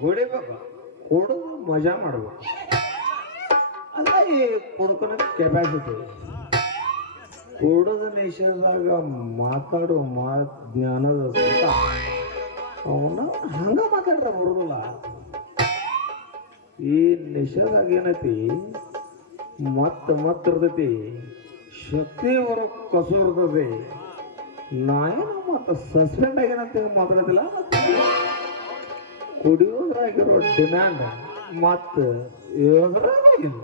ಹೊಡಿಬೇಕು, ಹೊಡೆದು ಮಜಾ ಮಾಡ್ಬೇಕು. ಅಲ್ಲ ಈ ಕುಡ್ಕೊನ ಕೆಪಾಸಿಟಿ. ಕುಡದ ನಿಷೇಧಾಗ ಮಾತಾಡೋ ಜ್ಞಾನದ ಸುತ್ತ ಅವನ ಹಂಗ ಮಾತಾಡ್ರ ಬರೋದಿಲ್ಲ. ಈ ನಿಷೇಧಾಗ ಏನೈತಿ ಮತ್ತ ಇರ್ತೈತಿ, ಶಕ್ತಿ ಹೊರ ಕಸು ಇರ್ತದೆ. ನಾ ಏನು ಮತ್ತೆ ಸಸ್ಪೆಂಡ್ ಆಗ್ಯಾನಂತ ಮಾತಾಡೋದಿಲ್ಲ. ಕುಡಿಯೋದ್ರಾಗಿರೋ ಡಿಮ್ಯಾಂಡ್ ಮತ್ತು ಯೋದ್ರಾಗಿಲ್ಲ.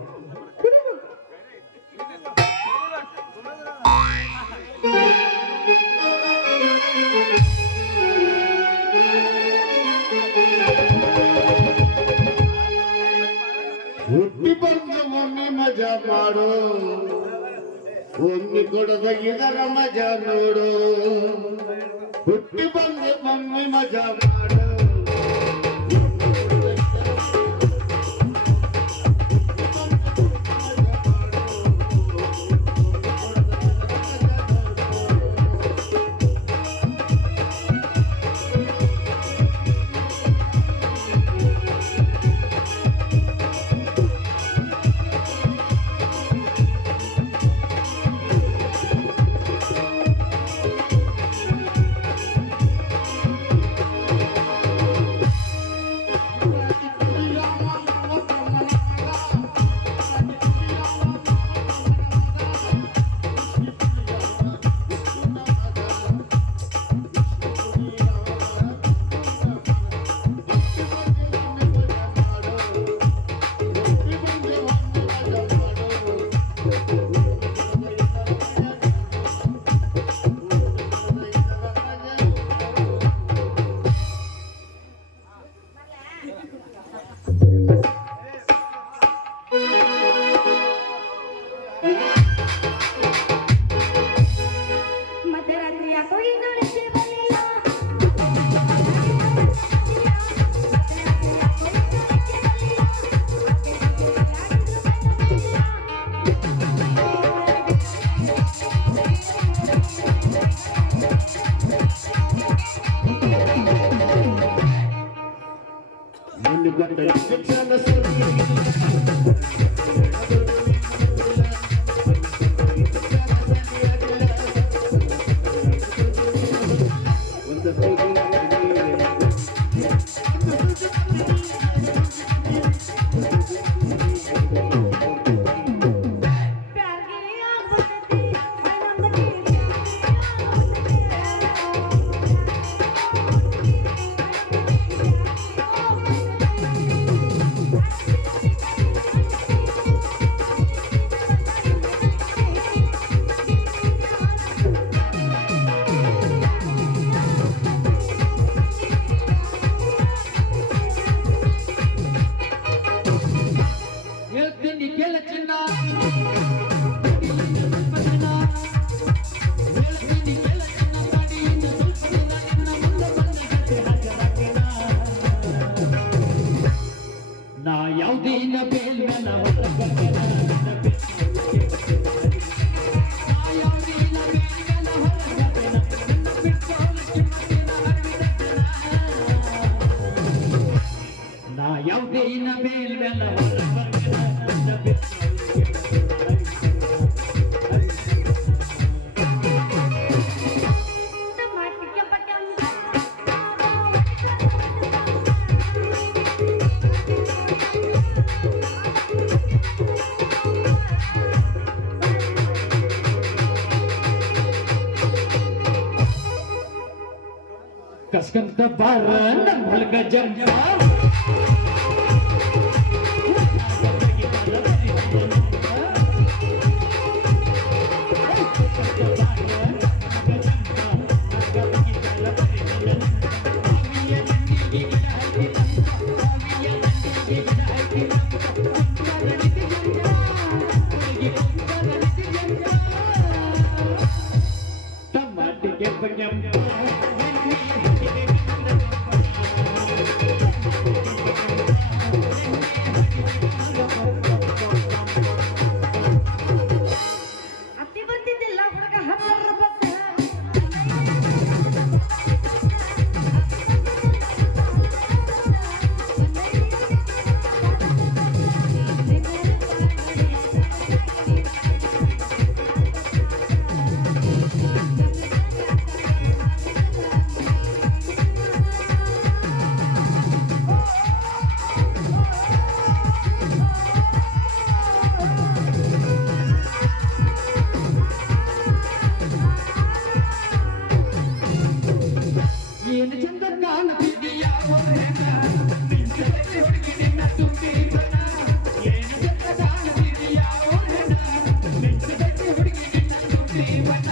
ಹುಟ್ಟಿ ಬಂದು ಒಮ್ಮೆ ಮಜಾ ಮಾಡು, ಒಮ್ಮೆ ಕೊಡದ ಇದರ ಮಜಾ ನೋಡು. ಹುಟ್ಟಿ ಬಂದು ಒಮ್ಮೆ ಮಜಾ ಮಾಡು. ಕಸ್ಕಂತ ಬಾರ ನಮ್ಮ ಹೊಲಗ ಜಂಗ ಟಮಾಟಿಗೆ ಬಣ್ಣ ಅತ್ತಿ ಬಂದಿದ್ದಿಲ್ಲ ಹುಡುಗ 10 ರೂಪಾಯಿ ಏನು ಚಂದ ಕಾಣುತ್ತಿದ್ದೀಯ ಹುಡುಗಿ ನಿನ್ನ ತುಂಬಿ ಬಣ್ಣ ಏನು ಚಂದ ಕಾಣುತ್ತಿದ್ದೀಯ ಹುಡುಗಿ ನಿನ್ನ ತುಂಬಿ ಬಣ್ಣ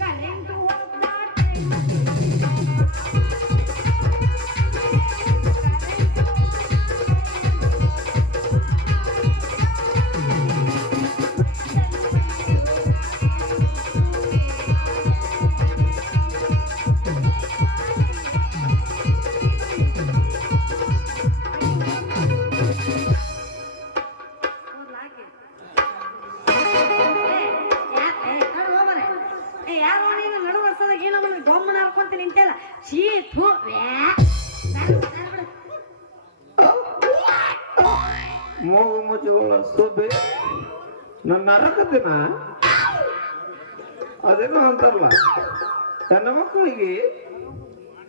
ಕರೆಂಟ್ ಹೋಗ್ತಾ ಯಾರು ನೀನು ನಡು ವರ್ಷದಾಗ ಏನೋ ಒಂದು ಗೊಮ್ಮನ ಹಾಕೊಂತ ನಿಂತಲ್ಲ ಶೀತು ಮೂಗು ಮುಚ್ಚುಗಳ ಸೊಬ್ಬೆ ನನ್ನ ನರಕದಿನ ಅದೇನೋ ಅಂತಾರಲ್ಲ ಹೆಣ್ಣು ಮಕ್ಕಳಿಗೆ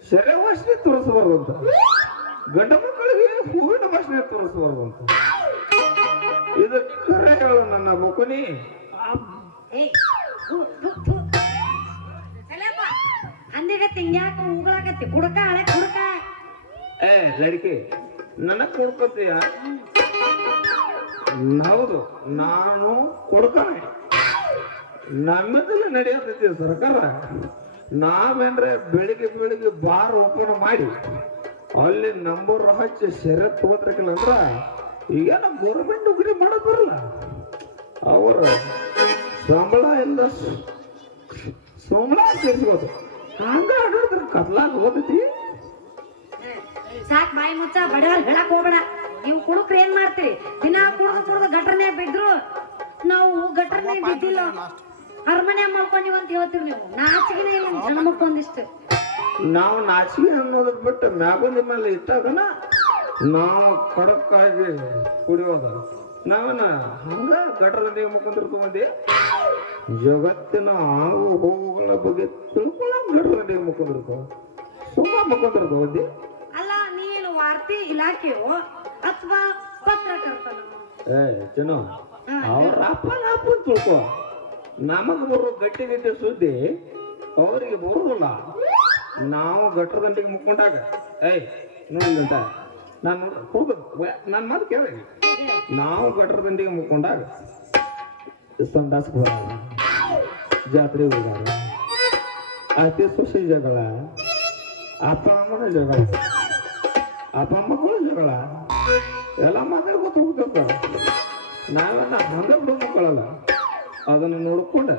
ಸೆರೆ ವಾಸನೆ ತೋರಿಸಬಾರ್ದು ಅಂತ ಗಂಡ ಮಕ್ಕಳಿಗೆ ಹೂವಿನ ವಾಸನೆ ತೋರಿಸಬಾರ್ದು ಅಂತ ಇದು ಕರೆ ಹೇಳು ನನ್ನ ಮಕ್ಕನಿ ಅಂದಿಗ ತಿಂಗ್ಯಾಕ ಉಗಳಾಕತ್ತಿ ಕುಡ್ಕ ಹಳೆ ಕುಡ್ಕ ಏ ಲಡಿಕೆ ನನ್ನ ಕೊಡ್ಕೊತೀಯ ಹೌದು ನಾನು ಕೊಡ್ತಾನೆ ನಮ್ಮದಲ್ಲ ನಡೆಯತೈತಿ ಸರ್ಕಾರ ನಾವೇನ್ರೆ ಬೆಳಿಗ್ಗೆ ಬಾರ್ ಓಪನ್ ಮಾಡಿ ಅಲ್ಲಿ ನಂಬರ್ ಹಚ್ಚಿ ಶರತ್ ತಗೋತಿರ್ಕಿಲ್ಲ ಅಂದ್ರ ಈಗೇನ ಗೌರ್ಮೆಂಟ್ ನೌಕರಿ ಮಾಡೋದ್ ಬರಲ್ಲ ಅವರ ಸಂಬಳ ಎಲ್ಲ ಸಂಬಳ ಸೇರಿಸ್ಬೋದು ಹಂಗ ಆಡಿದ್ರೆ ಕತ್ಲಾಗ ಓದೈತಿ ಸಾಕ್ ಬಾಯಿ ಮುಚ್ಚ ಬಡವರ್ ಹೇಳಕ್ ಹೋಗ್ಬೇಡ ನೀವು ಕುಡುಕ್ರ ಏನ್ ಮಾಡ್ತೀರಿ ದಿನ ಕುಡ್ದು ಗಟ್ರನೇ ಬಿದ್ರು ನಾವು ಗಟ್ರನೇ ಬಿದ್ದಿಲ್ಲ ಅರಮನೆ ಮಾಡ್ಕೊಂಡಿವ್ ಅಂತ ಹೇಳ್ತೀರಿ ನೀವು ನಾಚಿಗೆನೇ ಇಲ್ಲ ಹೆಣ್ಮಕ್ಳು ಒಂದಿಷ್ಟು ನಾವು ನಾಚಿಕೆ ಅನ್ನೋದ್ರ ಬಿಟ್ಟು ಮ್ಯಾಗೊಂದಿ ಮೇಲೆ ಇಟ್ಟಾಗನ ನಾವು ಖಡಕ್ಕಾಗಿ ಕುಡಿಯೋದ ನಾವನ ಹಂಗ ಗಟರದಲ್ಲಿ ಮುಖಂದಿರ್ತು ಮಂದಿ ಜಗತ್ತಿನ ಆಗು ಹೋಗುಗಳ ಬಗ್ಗೆ ತಿಳ್ಕೊಳಕ್ ಗಟರದಲ್ಲಿ ಮುಖಂದಿರ್ತು ಸುಮ್ಮ ಮುಖಂದಿರ್ತು ಮಂದಿ ಅಲ್ಲ ನೀನು ವಾರ್ತಿ ಇಲಾಖೆಯೋ ಅಥವಾ ಪತ್ರಕರ್ತನೋ ಏ ಚೆನ್ನ ಅವ್ರ ಅಪ್ಪ ತಿಳ್ಕೊ ನಮಗ್ ಬರೋ ಗಟ್ಟಿ ಸುದ್ದಿ ಅವ್ರಿಗೆ ಬರೋದಿಲ್ಲ ನಾವು ಗಟ್ರ ದಂಡಿಗೆ ಮುಕ್ಕೊಂಡಾಗ ಏಯ್ ನೋಡಿದಂತ ನಾನು ಹೋಗೋದು ನನ್ನ ಮಾತು ಕೇಳಿ ನಾವು ಗಟ್ರ ದಂಡಿಗೆ ಮುಕ್ಕೊಂಡಾಗ ಸಂಡಾಸ್ಗೆ ಹೋದಾಗ ಜಾತ್ರೆ ಹೋದಾಗ ಅತಿ ಸೊಸೆ ಜಗಳ ಅಪ್ಪ ಅಮ್ಮನ ಜಗಳ ಅಪ್ಪ ಮಕ್ಕಳು ಜಗಳ ಎಲ್ಲ ಮಾತಾಡ್ಕೊತ ಹೋಗ್ತಿರ್ತಾರ ನಾವೆಲ್ಲ ಹಂಗ ಬಿಡು ಮಕ್ಕಳಲ್ಲ ಅದನ್ನ ನೋಡ್ಕೊಂಡ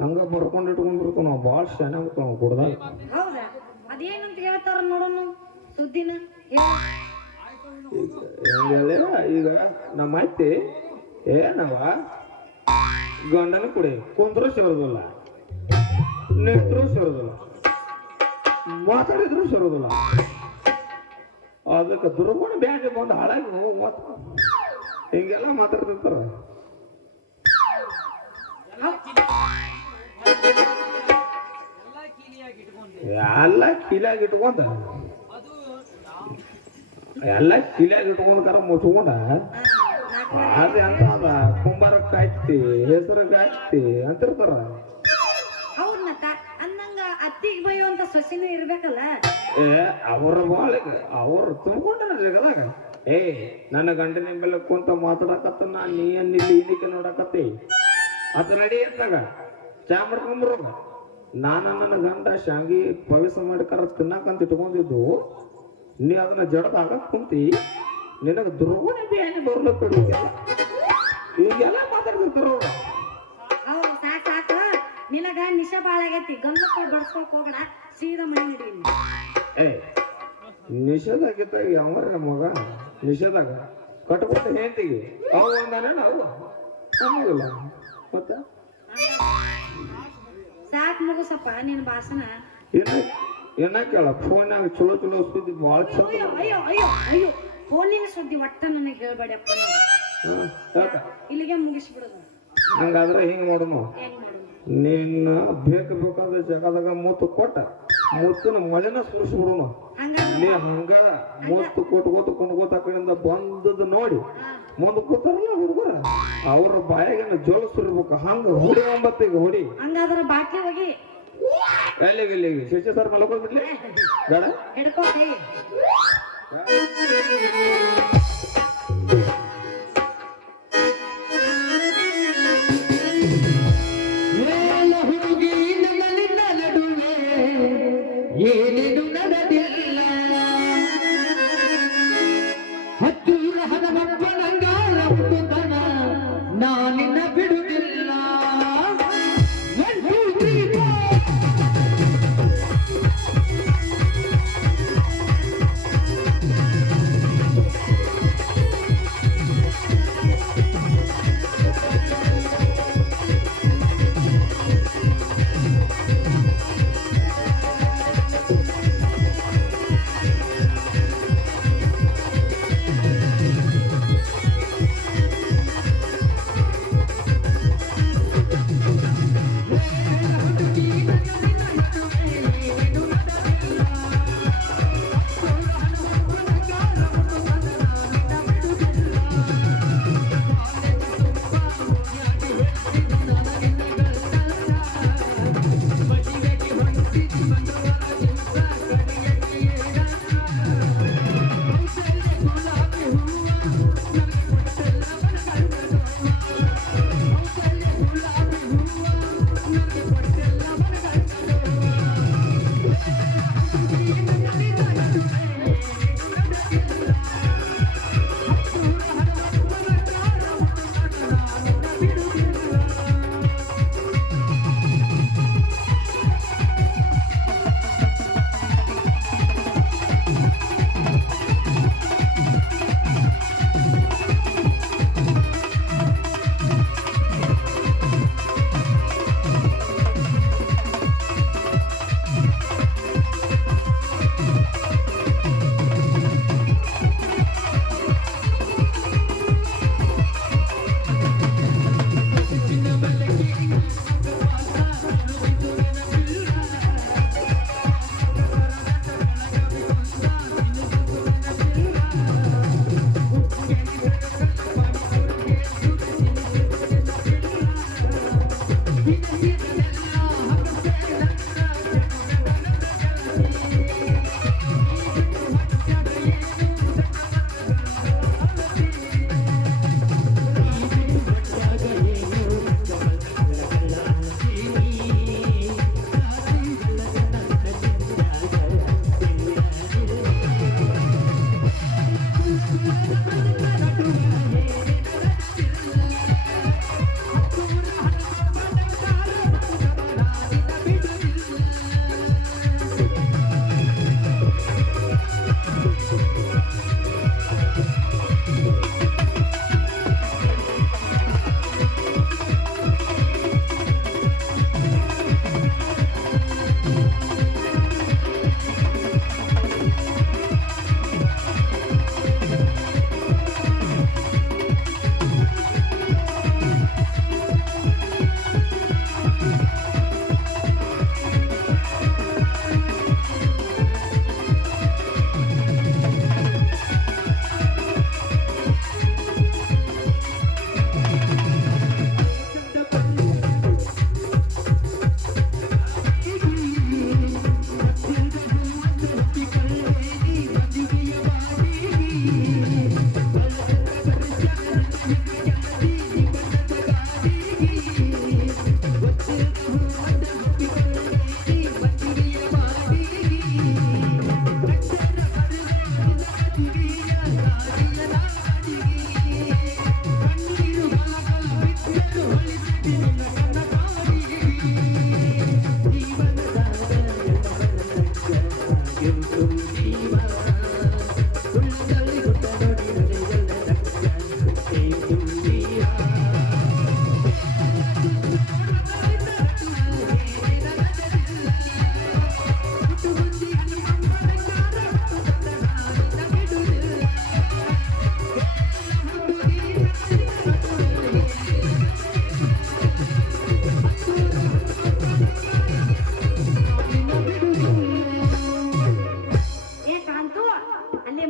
ಹಂಗ ಬರ್ಕೊಂಡು ಇಟ್ಕೊಂಡಿರ್ತೀವಿ ನಾವು ಭಾಳ ಶಾನೆ ಮಕ್ಕಳು ನಾವು ಕುಡ್ದಾಗ ಹೌದಾ ಅದೇನಂತ ಹೇಳ್ತಾರ ನೋಡೋಣ ಸುದ್ದಿನ ಈಗ ನಮ್ಮ ಅತ್ತಿ ಏನವ ಗಂಡನ ಕುಡಿ ಕುಂದ್ರು ಸೇರೋದಿಲ್ಲ ನಿಂತ್ರು ಸೇರೋದಿಲ್ಲ ಮಾತಾಡಿದ್ರು ಸೇರೋದಿಲ್ಲ ಅದಕ್ಕೆ ದುರ್ಗುಣ ಬ್ಯಾಂಕ್ ಬಂದು ಹಾಳಾಗಿ ಹಿಂಗೆಲ್ಲ ಮಾತಾಡ್ತಿರ್ತಾರ. ಎಲ್ಲ ಕೀಲಾಗಿ ಇಟ್ಕೊಂಡ ಮುಚ್ಕೊಂಡ ಅದ ಎಂತ ಅದ ಕುಂಬಾರಕ್ಕೆ ಹಾಕ್ತಿ ಹೆಸರಿಗೆ ಹಾಕ್ತಿ ಅಂತಿರ್ತಾರ. ಹೌದ್ ಮತ್ತ ಅಂದಂಗ ಅತ್ತಿಗೆ ಬೈಯುವಂತ ಸೊಸಿನೂ ಇರ್ಬೇಕಲ್ಲ. ಅವ್ರ ಬಾಳಿಗೆ ಅವ್ರು ತುಂಬ್ಕೊಂಡ್ರ ಜಗದಾಗ. ನನ್ನ ಗಂಡನ ಮೇಲೆ ಕುಂತ ಮಾತಾಡಕತ್ತ ನೀ ಇಲ್ಲಿ ಇದಕ್ಕೆ ನೋಡಕತ್ತಿ ಅದ್ ನಡಿ ಅಂದಾಗ ಚಾ ಮಾಡ್ಕೊಂಡ್ಬರೋಗ. ನನ್ನ ಗಂಡ ಶಾಂಗಿ ಪವಿಸ ಮಾಡಿಕರ ತಿನ್ನಕಂತ ಇಟ್ಕೊಂಡಿದ್ದು ನೀ ಅದನ್ನ ಜಡದ ಆಗಕ್ ಕುಂತಿ ನಿನಗ ದುರ್ಗುಣ ಬೇನೆ ಬರ್ಲಕ್ಕ ಈಗೆಲ್ಲ ಮಾತಾಡ್ತಿರ್ತಾರ. ಹೌದು ಸಾಕ್ ಸಾಕ ನಿನಗ ನಿಶ ಬಾಳ ಆಗೈತಿ. ಗಂಧಕ್ಕ ಬಡ್ಸ್ಕೊಕ್ ಹೋಗಣ ಸೀದಾ ಮನೆ ನಡಿ. ನಿಷೇಧ ಆಗಿತ್ತ ಯಾವ ಮಗ ನಿಷೇಧಾಗ ಕಟ್ಬಿಟ್ಟು ಹೆಂಡತಿಗೆ ಅವು ಒಂದಾನೆ ನಾವು ನಮಗಿಲ್ಲ ಮತ್ತ ಸಾಕ್ ಮುಗುಸಪ್ಪ ನಿನ್ ಭಾಷಣ. ಏನ ಕೇಳ ಫೋನ್ಯಾಗ ಚಲೋ ಚಲೋ ಸುದ್ದಿ ಭಾಳ ಚಲೋ. ಅಯ್ಯೋ ಅಯ್ಯೋ ಅಯ್ಯೋ ಅಯ್ಯೋ ಫೋನಿನ ಸುದ್ದಿ ಒಟ್ಟ ನನಗೆ ಹೇಳ್ಬೇಡಪ್ಪ. ಇಲ್ಲಿಗೆ ಮುಗಿಸ್ಬಿಡೋದು. ಹಂಗಾದ್ರೆ ಹಿಂಗ್ ನೋಡೋಣ, ಹೆಂಗ್ ಮಾಡೋದು? ನಿನ್ನ ಬೇಕಾದ ಜಗದಾಗ ಮೂತು ಕೊಟ್ಟ ಮೂತಿನ ಮಳೆನ ಸುರಿಸ್ಬಿಡೋಣ. ನೀ ಹಂಗ ಮೂತು ಕೊಟ್ಕೋತ ಕುಣ್ಕೋತ ಆ ಕಡೆಯಿಂದ ಬಂದದ್ ನೋಡಿ ಮುಂದೆ ಕೂತಾರಲ್ಲ ಹುಡುಗರ ಅವ್ರ ಬಾಯಾಗ ಜೋಳ ಸುರಿಬೇಕು. ಹಂಗ ಹೊಡಿ ಒಂಬತ್ತಿಗೆ ಹೊಡಿ. ಹಂಗಾದ್ರ ಬಾಟ್ಲಿ ಹೋಗಿ ಎಲ್ಲಿಗೆ ಶಿಕ್ಷೆ ಸರ್ ಮಲ್ಕೊಂಡ್ಬಿಡ್ಲಿ ಬೇಡ ಹಿಡ್ಕೋತಿ. ಹುಡುಗಿ ನನ್ನ ನಿನ್ನ ನಡುವೆ ಏನೇನು ನಡೆದಿಲ್ಲ. ಹತ್ತೂರ ಹಣಮಪ್ಪನಂಗಾರ ಹುಟ್ಟುತನ ನಾನಿನ್ನ ಬಿಡುವುದಿಲ್ಲ.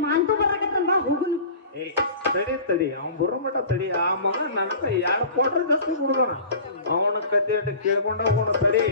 ಮಾಂತು ಬರಾಕತ್ತನ್ ಬಾ ಹೋಗುನು. ಏ ತಡಿ ಅವ್ನ್ ಬರೋ ಮಟ ತಡಿ. ಆ ಮಗ ನನಗ 2 ಕ್ವಾರ್ಟರ್ ಜಾಸ್ತಿ ಕುಡ್ದಾನ. ಅವನ ಕತೆ ಕೇಳ್ಕೊಂಡ ಹೋಗೋಣ ತಡಿ.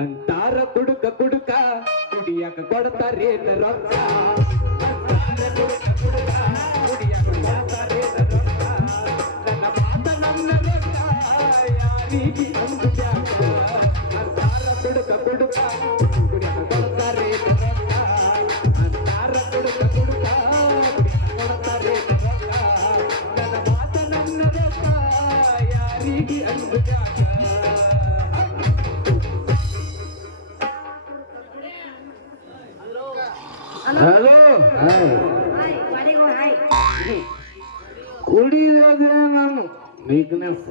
ಅಂತಾರ ಕುಡುಕ ಕುಡಿಯಾಕ ಕೊಡ್ತಾರೇನ ರೊಕ್ಕ. ಕುಡಿಯಾಕ ಕೊಡ್ತಾರೇನ ರೊಕ್ಕ. ನನ್ನ ಮಾತ ನನ್ನ ರೊಕ್ಕ ಯಾರಿಗೆ ಅಂದು ಜಾಗ. ಅಂತಾರ ಕುಡುಕ ಕುಡಿಯಾಕ ಕೊಡ್ತಾರೇನ ರೊಕ್ಕ. ಅಂತಾರ ಕುಡುಕ ಕುಡಿಯಾಕ ಕೊಡ್ತಾರೇನ ರೊಕ್ಕ. ನನ್ನ ಮಾತ ನನ್ನ ರೊಕ್ಕ ಯಾರಿಗೆ ಅಂದು ಜಾಗ. ಹಲೋ. ಹಾಯ್ ಗಾಡಿಗೆ ಹೋಗ್ ಹಾಯ್. ಕುಡಿಯೋದೇ ನಾನು ವೀಕ್ನೆಸ್.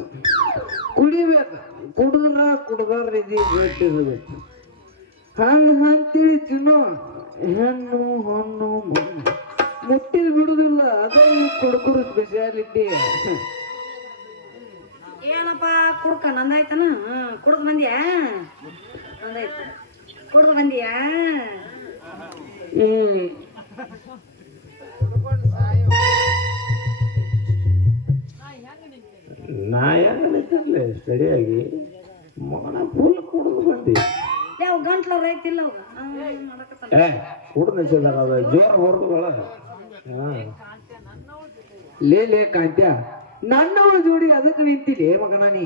ಕುಡಿಬೇಕು. ಕುಡ್ದಾರ ಇದು ಗೊತ್ತಿರ್ಬೇಕು. ಹಂತೇಳಿ ತಿನ್ನೋ ಹೆಣ್ಣು ಹಣ್ಣು ಮುಟ್ಟಿದ್ ಬಿಡುದಿಲ್ಲ. ಅದೇ ಕುಡುಕರು ಸ್ಪೆಷಾಲಿಟಿ. ಏನಪ್ಪ ಕುಡ್ಕ ನಂದಾಯ್ತನ? ಕುಡ್ದು ಬಂದ್ಯಾ? ನಂದಾಯ್ತು. ಕುಡ್ದು ಬಂದ್ಯಾ? ನಾ ಯಾಕಲೇ ಸರಿಯಾಗಿ ಮಗನ ಫುಲ್ ಕುಡಿದು ಬಂದಿ. ಯಾವ ಗಂಟ್ಲ ರೈತಿಲ್ಲ ಕುಡ್ದು ನಿಲ್ಸಿದಾರ. ಅದ ಜೋರ ಹೊರದುಗಳ. ಲೇ ಕಾಂತ್ಯ ನನ್ನವ ಜೋಡಿ ಅದಕ್ಕೆ ನಿಂತಿದೆ ಮಗನ ನೀ.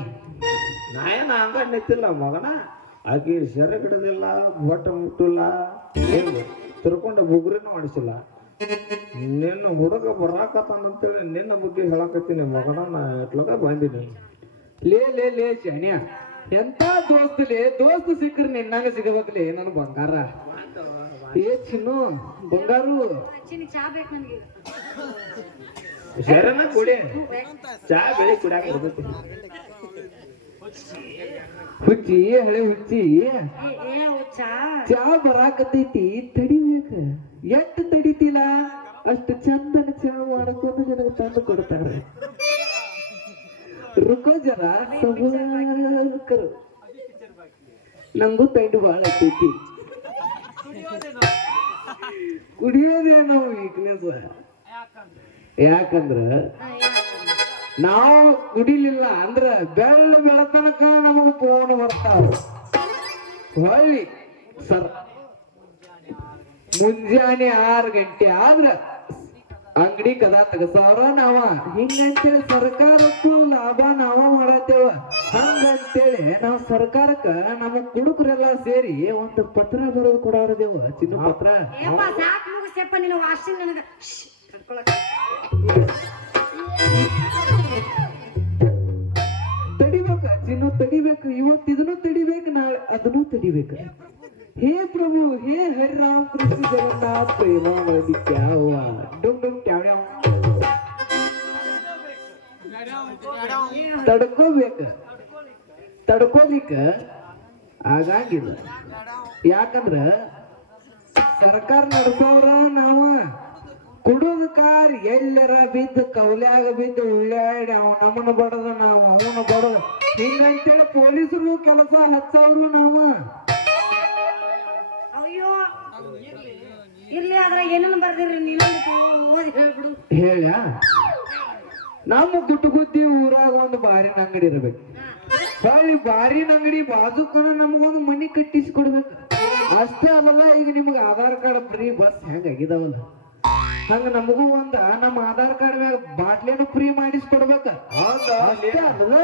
ನಾ ಏನ ಹಂಗ ನಿಂತಿಲ್ಲ ಮಗನ. ಆಕಿ ಸೆರೆ ಬಿಡೋದಿಲ್ಲ, ಬಟ್ಟ ಮುಟ್ಟಿಲ್ಲ, ತಿರ್ಕೊಂಡು ಬುಗ್ರಿನೂ ಮಾಡಿಸಿಲ್ಲ. ನಿನ್ನ ಹುಡುಗ ಬರಾಕತ್ತಾನಂತೇಳಿ ನಿನ್ನ ಬಗ್ಗೆ ಹೇಳಕತ್ತೀನಿ ಮಗನ. ನಾ ಎಟ್ಲಾಗ ಬಂದಿನಿ. ಲೇ ಶಾನ್ಯ ಎಂತ ದೋಸ್ತ ಸಿಕ್ಕ್ರ ನಿನ್ನಂಗ ಸಿಗಬೇಕಲೇ ನನ್ನ ಬಂಗಾರ. ಏ ಚಿನ್ನು ಬಂಗಾರು ಚಾ ಬೇಕು ನನಗೆ. ಸೆರೆನ ಕುಡಿ. ಚಾ ಬೆಳಿ ಕುಡಿಯಾಕ ಇರ್ತೈತಿ. ಹುಚ್ಚಿ ಹಳೆ ಹುಚ್ಚಿ ಚಾ ಬರಾಕತೈತಿ ತಡಿಬೇಕ. ಎಷ್ಟು ತಡಿತಿಲ್ಲ ಅಷ್ಟು ಚಂದನ ಚಾ ಮಾಡ್ಕೊಂಡು ನನಗೆ ತಂದು ಕೊಡ್ತಾರೆ. ರುಕೋ ಜರ ಸಬಕರು. ನಂಗೂ ತಂಡು ಬಾಳ ಐತೈತಿ. ಕುಡಿಯೋದೇನೋ ವೀಕ್ನೆಸ್. ಯಾಕಂದ್ರ ನಾವು ಕುಡಿಲಿಲ್ಲ ಅಂದ್ರ ಬೆಳತನಕ ನಮಗ ಫೋನ್ ಬರ್ತಾವ. ಹೊಳ್ಳಿ ಮುಂಜಾನೆ 6 ಗಂಟೆ ಆದ್ರ ಅಂಗಡಿ ಕದಾ ತಗಸವ್ರ ನಾವ. ಹಿಂಗಂತೇಳಿ ಸರ್ಕಾರಕ್ಕೂ ಲಾಭ ನಾವ ಮಾಡತ್ತೇವ. ಹಂಗಂತೇಳಿ ನಾವ್ ಸರ್ಕಾರಕ್ಕ ನಮ್ಮ ಕುಡುಕರೆಲ್ಲ ಸೇರಿ ಒಂದು ಪತ್ರ ಬರೋದು ಕೊಡೋರದೇವ. ಚಿನ್ನ ಪತ್ರ ಸಾಕ್ ಮುಗಿಸಪ್ಪ ನಿನ್ನ ವಾಷಿಂಗ್ ನನಗ ತಡಿಬೇಕ ಚಿನ್ನು ತಡಿಬೇಕು. ಇವತ್ತು ಇದನ್ನು ತಡಿಬೇಕು, ನಾಳೆ ಅದನ್ನು ತಡಿಬೇಕು. ಹೇ ಪ್ರಭು, ಹೇ ಹರಿರಾಮ್ ಕೃಷ್ಣ ಜಗನ್ನಾಥ್ ಪ್ರೇಮಾನಂದಿ ಕ್ಯಾವ ಡುಮ್ ಡುಮ್ ಕ್ಯಾವ್ಯಾವ. ತಡ್ಕೋಲಿಕ್ಕ ಆಗಂಗಿಲ್ಲ. ಯಾಕಂದ್ರ ಸರ್ಕಾರ ನಡೆಸೋರ ನಾವ. ಕುಡುದ ಕಾರ್ ಎಲ್ಲರ ಬಿದ್ದು ಕೌಲ್ಯಾಗ ಬಿದ್ದು ಉಳ್ಳಾಡಿ ಅವ ನಮ್ಮನ್ನ ಬಡದ ನಾವು ಅವನ ಬಡದ. ಹಿಂಗಂತೇಳಿ ಪೊಲೀಸರು ಕೆಲಸ ಹಚ್ಚವ್ರು ನಾವ. ಅಯ್ಯೋ ಇರ್ಲಿ ಅದ್ರ ಏನೇನು ಬರ್ದಿರಿ ನೀನು ಓದಿ ಹೇಳ್ಬಿಡು. ಹೇಳ ನಮ್ಮ ಗುಟ್ಟುಗುದ್ದಿ ಊರಾಗ ಒಂದು ಬಾರಿನ ಅಂಗಡಿ ಇರ್ಬೇಕು. ಹೊಳ್ಳಿ ಬಾರಿನ ಅಂಗಡಿ ಬಾಜುಕನ ನಮಗೊಂದು ಮನಿ ಕಟ್ಟಿಸಿ ಕೊಡ್ಬೇಕು. ಅಷ್ಟೇ ಅಲ್ಲದ ಈಗ ನಿಮ್ಗೆ ಆಧಾರ್ ಕಾರ್ಡ್ ಫ್ರೀ ಬಸ್ ಹೆಂಗ ಆಗಿದಾವಲ್ಲ ಹಂಗ ನಮಗೂ ನಮ್ಮ ಆಧಾರ್ ಕಾರ್ಡ್ ಮ್ಯಾಗ ಬಾಟ್ಲೇನು ಫ್ರೀ ಮಾಡಿಸ್ಕೊಡ್ಬೇಕ. ಅಷ್ಟೇ ಅಲ್ಲ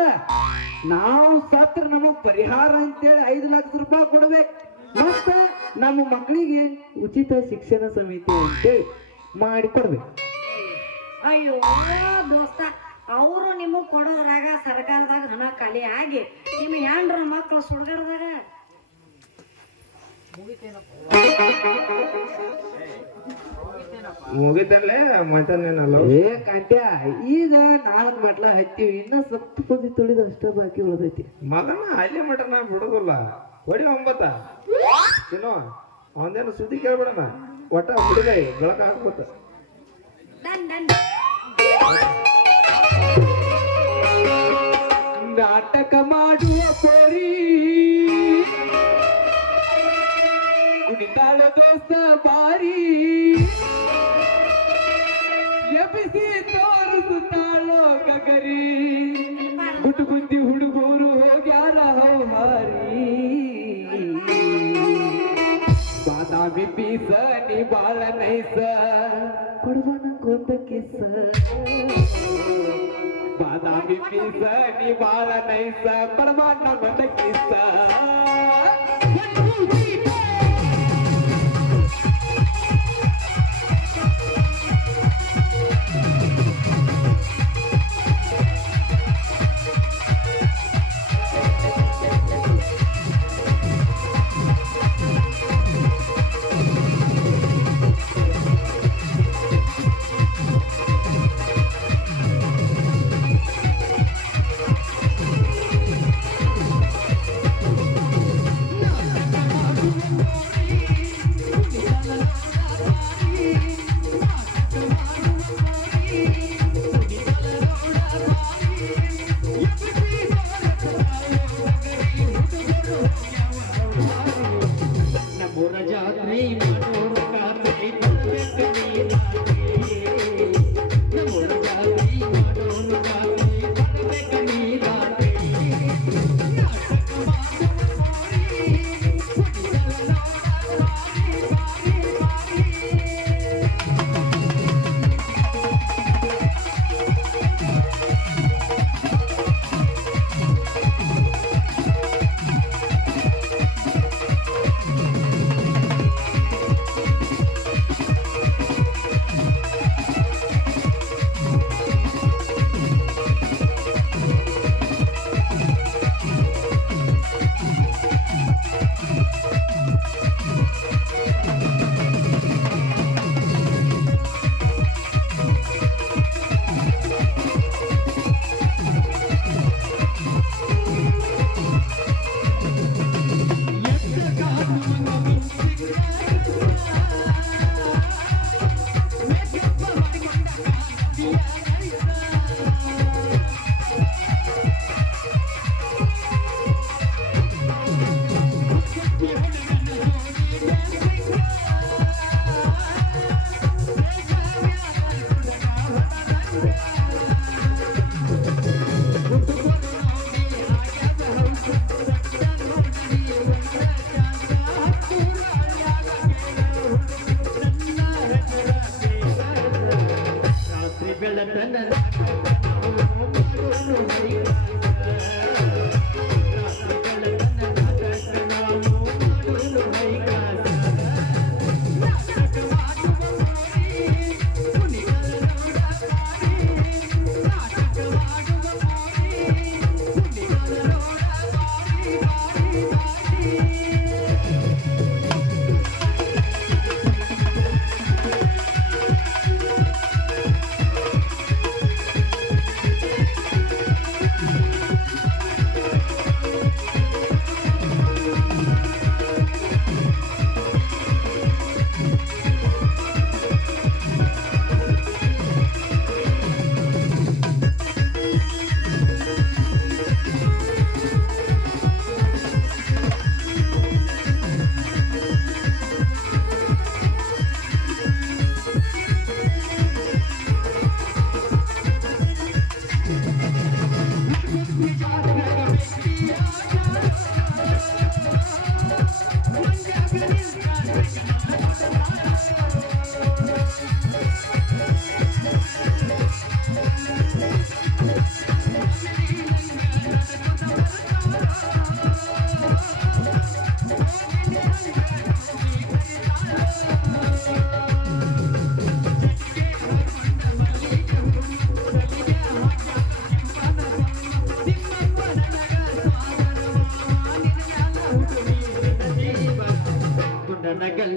ನಾವು ಸತ್ರ ನಮಗ್ ಪರಿಹಾರ ಅಂತೇಳಿ 5 ಲಕ್ಷ ರೂಪಾಯಿ ಕೊಡ್ಬೇಕು. ಮತ್ತ ನಮ್ಮ ಮಕ್ಕಳಿಗೆ ಉಚಿತ ಶಿಕ್ಷಣ ಸಮಿತಿ ಅಂತೇಳಿ ಮಾಡಿ ಕೊಡ್ಬೇಕು. ಅಯ್ಯೋ ದೋಸ್ತ ಅವರು ನಿಮಗ್ ಕೊಡೋದ್ರಾಗ ಸರ್ಕಾರದಾಗ ಹಣ ಖಾಲಿ ಆಗಿ ನಿಮ್ಮ ಹೆಂಡ್ರ ಮಕ್ಕಳು ಸುಡ್ಗಾಡ್ದಾಗ ಮುಗಿತಲ್ಲೇ ಮತ್ತೇನಲ್ಲ ಏ ಕಾಂತ್ಯ ಈಗ 4 ಮೆಟ್ಲ ಹತ್ತೀವಿ ಇನ್ನ ಸತ್ತು ಪದಿ ತುಳಿದ ಅಷ್ಟ ಬಾಕಿ ಉಳ್ದೈತಿ ಮಗನ ಅಲ್ಲಿ ಮಟ ನಾ ಬಿಡುದಿಲ್ಲ ಹೊಡಿ 9 ಏನೋ ಅವನೇನು ಸುದ್ದಿ ಕೇಳ್ಬಿಡಣ ಒಟ್ಟ ಬಿಡುಗೈ ಬೆಳಕ ಹಾಕ್ಬೋತ ಡನ್ ಡನ್ ನಾಟಕ ಮಾಡುವ ಪರಿ ಕುಣಿತಾಳ ದೋಸ್ತ ಬಾರಿ ಎಬ್ಬಿಸಿ ತೋರಿಸುತ್ತಾಳೋ ಗಗರಿ ಗುಟುಗುಂದಿ ಹುಡುಗರು ಹೋಗ್ಯಾರ ಹೌಹಾರಿ ಬಾದಾಮಿ ಪೀಸ ನೀ ಬಾಳ ನೈಸ ಕೊಡುವ ನಂಗೊಂದ ಕಿಸ ಬಾದಾಮಿ ಪೀಸ ನೀ ಬಾಳ ನೈಸ ಕೊಡುವ ನಂಗೊಂದ ಕಿಸ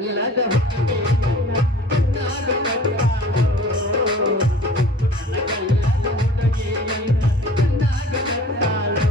ನನಗಲ್ಲದ ಹುಡುಗಿ ಕಣ್ಣಾಗ ಕಟ್ಟಾಳು. ನನಗಲ್ಲದ ಹುಡುಗಿ ಕಣ್ಣಾಗ ಕಟ್ಟಾಳು.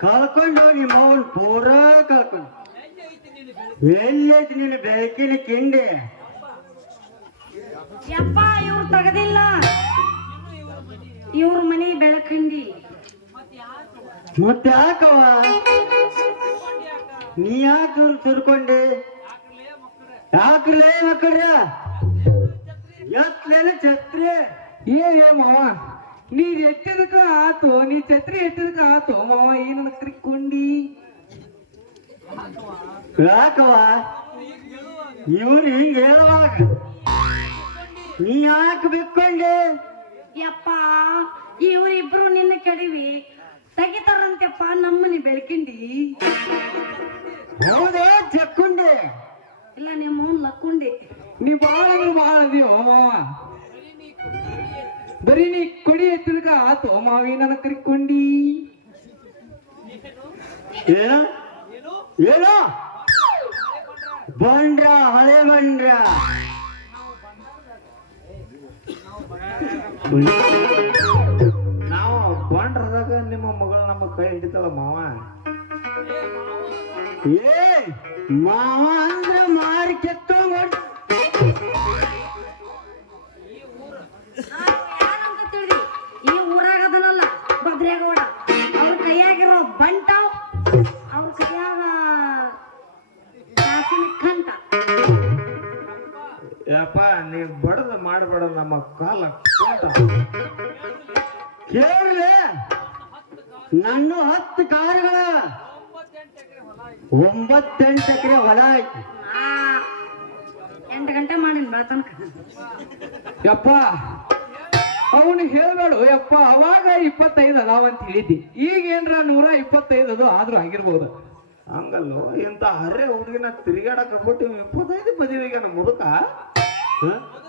ಕಳ್ಕೊಂಡು ನಿಮ್ಮ ಅವನ್ ಪೂರ ಕಳ್ಕೊಂಡು ಎಲ್ಲೈತಿ ನೀನು ಬೆಳಕಿನ ಕಿಂಡಿ. ಯಪ್ಪ ಇವ್ರು ತಗದಿಲ್ಲ, ಇವ್ರ ಮನಿ ಬೆಳಕಂಡಿ. ಮತ್ತೆ ಯಾಕವ ನೀ ಯಾಕೆ ತಿರ್ಕೊಂಡೆ? ಯಾಕಲೇ ಮಕ್ಕಳ್ರ ಎತ್ತಲೇನ ಛತ್ರಿ? ಏ ಮಾವ ನೀ ಎತ್ತಿದಕ್ಕ ಆತು, ನೀ ಛತ್ರಿ ಎತ್ತಿದಕ್ಕ ಆತು ಮಾವ. ಏನ ತಿರ್ಕೊಂಡಿ? ಯಾಕವ ಇವ್ರು ಹಿಂಗ ಹೇಳುವಾಗ ನೀ ಯಾಕೆ ಬಿಕ್ಕೊಂಡೆ? ಯಪ್ಪ ಇವ್ರಿಬ್ರು ನಿನ್ನ ಕೆಡವಿ ತೆಗಿತಾರಂತೆಪ್ಪ ನಮ್ಮನಿ ಬೆಳಕಿಂಡಿ. ಹೌದಾ ಚೆಕ್ಕೊಂಡೆ? ಇಲ್ಲ ನಿಮ್ಮ ಲಕ್ಕೊಂಡಿ. ನೀ ಬಾಳ ಅದೀವ ಮಾವ. ಬರೀ ನೀ ಕೊಡಿ ಎತ್ತಿದಕ್ಕ ಆತು ಮಾವ. ಏನ ತಿರ್ಕೊಂಡಿ? ಏನು ಏನು ಬಂಡ್ರ ಹಳೆ ಬಂಡ್ರ ನಾವು ಬಂಡ್ರದಾಗ ನಿಮ್ಮ ಮಗಳು ನಮ್ಮ ಕೈ ಹಿಡಿತಾಳ ಮಾವ. ಏ ಮಾವ ಅಂದ್ರೆ ಮಾರಿ ಕೆತ್ತೋಂಗ ಯಾರಂತ ತಿಳಿದಿ? ಈ ಊರಾಗ ಅದನಲ್ಲ ಭದ್ರೇಗೌಡ, ಅವ್ರ ಕೈಯಾಗಿರೋ ಬಂಟಾವ್, ಅವ್ರ ಕೈಯಾಗ ಕಾಸಿನ ಕಂಟ. ಯಪ್ಪ ನೀ ಬಡದ ಮಾಡಬೇಡ ನಮ್ಮ ಕಾಲ ಕೇಳಲೆ. ನನ್ನ 10 ಕಾರುಗಳ 9-8 ಎಕರೆ ಹೊಲ ಐತಿ. 8 ಗಂಟೆ ಮಾಡಿನ ಬೆಳತನಕ. ಯಪ್ಪ ಅವನು ಹೇಳ್ಬೇಡು ಯಪ್ಪ. ಅವಾಗ 25 ಅದಾವಂತ ಹೇಳಿದ್ದಿ, ಈಗ ಏನ್ರ 125 ಅದು ಆದ್ರೂ ಆಗಿರ್ಬೋದು. ಹಂಗಲ್ಲೋ ಇಂತ ಹರ್ರೆ ಹುಡುಗಿನ ತಿರುಗಾಡಕ ಬಿಟ್ಟು 25 ಮದುವೆಗೆ ನಮ್ಮ ಮುದುಕ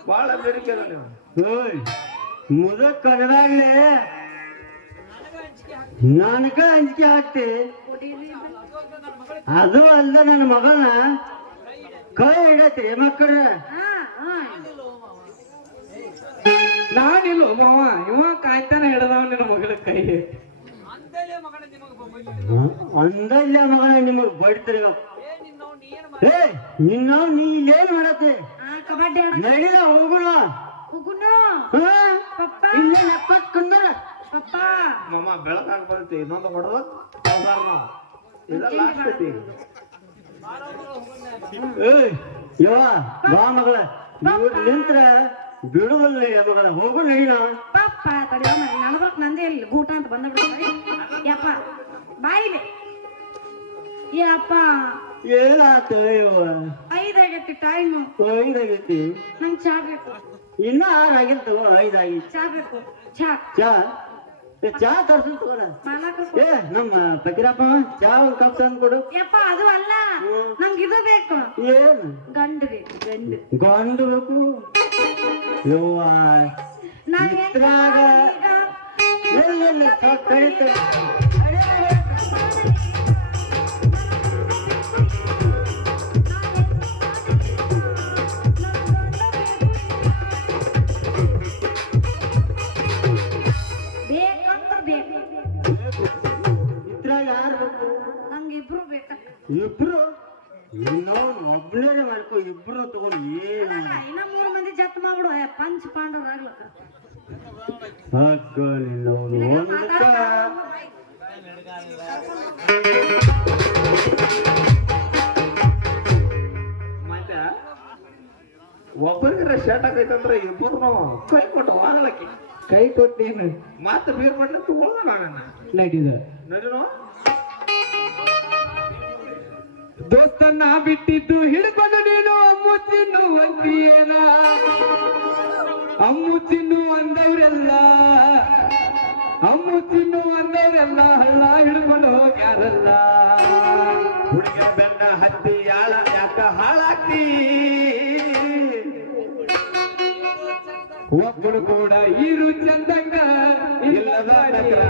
ಬಾಳ ಬೇಡಿಕೆ ಅದ ನೀವು. ಓಯ್ ಮುದಕ್ ಕನ್ನಡಾಗ್ಲಿ ನನಗ ಅಂಜಿಕೆ ಹಾಕ್ತಿ. ಅದು ಅಲ್ಲ ನನ್ನ ಮಗನ ಕೈ ಹಿಡತಿ ಮಕ್ಕಳ. ನಾನಿಲ್ಲ ಮಾವ, ಇವ ಕಾಯ್ತಾನ ಹಿಡದವ ನಿನ್ನ ಮಗಳ ಕೈ. ಅಂದಲ್ಲ ಮಗನ ನಿಮಗ್ ಬಡ್ತಿರಿ. ಏ ನಿನ್ನ ನೀ ಇಲ್ಲೇನ್ ಮಾಡತ್ತೆ? ಕಬಡ್ಡಿ ನಡಿಲ ಹೋಗುಣ. ಹೋಗುನು ಇಲ್ಲೇ ನೆಪ್ಪತ್ಕೊಂಡ ಪಪ್ಪ. ಮಮ್ಮ ಬೆಳಕಾಗ ಬರುತ್ತೆ ಇನ್ನೊಂದು ಹೊಡೆದ ಇದೆಲ್ಲ ಆಗ್ತೈತಿ. ಏಯ್ ಯವ್ವ ಬಾ ಮಗಳ, ಇವ್ರು ನಿಂತ್ರ ಬಿಡುವಲ್ಲ ಮಗಳ. ಹೋಗು ನಡಿನ. ಪಪ್ಪ ತಡಿಯೋ ನನಬರ್ಕ್ ನಂದೇ ಇಲ್ಲ ಗೂಟ ಅಂತ ಬಂದ ಬಿಡ್ತಾರೆ. ಯಪ್ಪ ಬಾಯಿಲೆ ಯಪ್ಪ. ಏನಾತ ಯವ್ವ? 5 ಆಗೈತಿ ಟೈಮು. 5 ಆಗೈತಿ. ನಂಗೆ ಚಾ ಬೇಕು. ಇನ್ನ 6 ಆಗಿರ್ತವ. 5 ಆಗಿತ್ತು. ಚಾ ಬೇಕು. ಚಾ ಚಾ ಚಾ ತರ್ಸು ತಗೋಣ. ಮಾಲಕರು. ಏ ನಮ್ಮ ಫಕೀರಪ್ಪ ಚಾ ಒಂದು ಕಪ್ ತಂದು ಕೊಡು. ಯಪ್ಪ ಅದು ಅಲ್ಲ, ನಂಗೆ ಇದು ಬೇಕು. ಏನು ಗಂಡು ಬೇಕು. ಗಂಡು ಗಂಡು ಬೇಕು ಯವ್ವ. ಇದ್ರಾಗ ಎಲ್ಲ ಕಡಿತ. ಬೇಕಂದ್ರೆ ಬೇಕು. ಇಬ್ರು ತಗೊಂಡು ಏನು ಇನ್ನ 3 ಮಂದಿ ಜತ್ ಮಾಡ್ಬಿಡು ಪಂಚ ಪಾಂಡವ್ರ ಆಗ್ಲಕ್ಕ ಅಕ್ಕ ನಿನ್ನ ಒಂದಕ್ಕ ಮತ್ತೆ ಒಬ್ಬರಿಗಾರ ಶರ್ಟ್ ಹಾಕೈತಂದ್ರೆ ಇಬ್ಬರು ಕೈ ಕೊಟ್ಟು ವಾಗಲಕ್ಕೆ ಕೈ ಕೊಟ್ಟೇನು ಮತ್ತೆ ಬೀರ್ ಮಾಡ್ಲಿ ತಗೊಳ್ದ ನಾಗಣ್ಣ ನಡೀದ ನಡಿನೋ ದೋಸ್ತನ್ನ ಬಿಟ್ಟಿದ್ದು ಹಿಡ್ಕೊಂಡು ನೀನು ಅಮ್ಮು ತಿನ್ನುವಂತಿಯೇನ ಅಮ್ಮು ತಿನ್ನು ಅಂದವ್ರೆಲ್ಲ ಹಳ್ಳ ಹಿಡ್ಕೊಂಡು ಹೋಗ್ಯಾರಲ್ಲ ಹುಡುಗ ಬೆನ್ನ ಹತ್ತಿ ಯಾಳ ಯಾಕ ಹಾಳಾಗ್ತಿ ಒಬ್ಬರು ಕೂಡ ಇರು ಚಂದಂಗ ಇಲ್ಲದ ನಗರ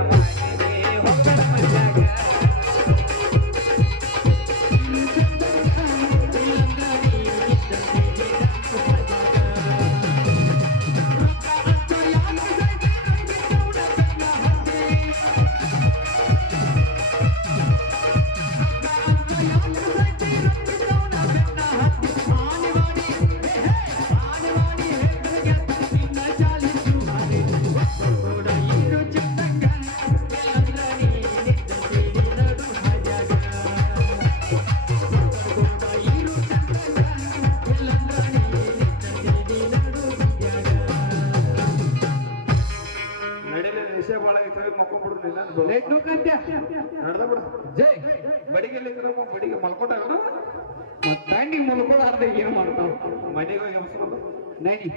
ನಡಿಲೆ ವಿಷಯ ಭಾಳ ಐತೆ ಮಕ್ಕೊಂಡ್ಬಿಡ್ರಿ ನಾನು ಲೇಟ್ ನೋಕಂತ್ಯ ನಡ್ದ ಬಿಡ ಜೈ ಬಡಿಗೆಲ್ಲಿ ಬಡಿಗೆ ಮಲ್ಕೊಂಡಾಗ ಮತ್ತ ದಂಡಿ ಮುಲ್ಕೊಳ್ಳಾರ್ದೆ ಏನ್ ಮಾಡ್ತಾವ ಮನೆಗೆ ಹೋಗಿ ಎಬ್ಸ್ಕೊಂಡು ನಡಿ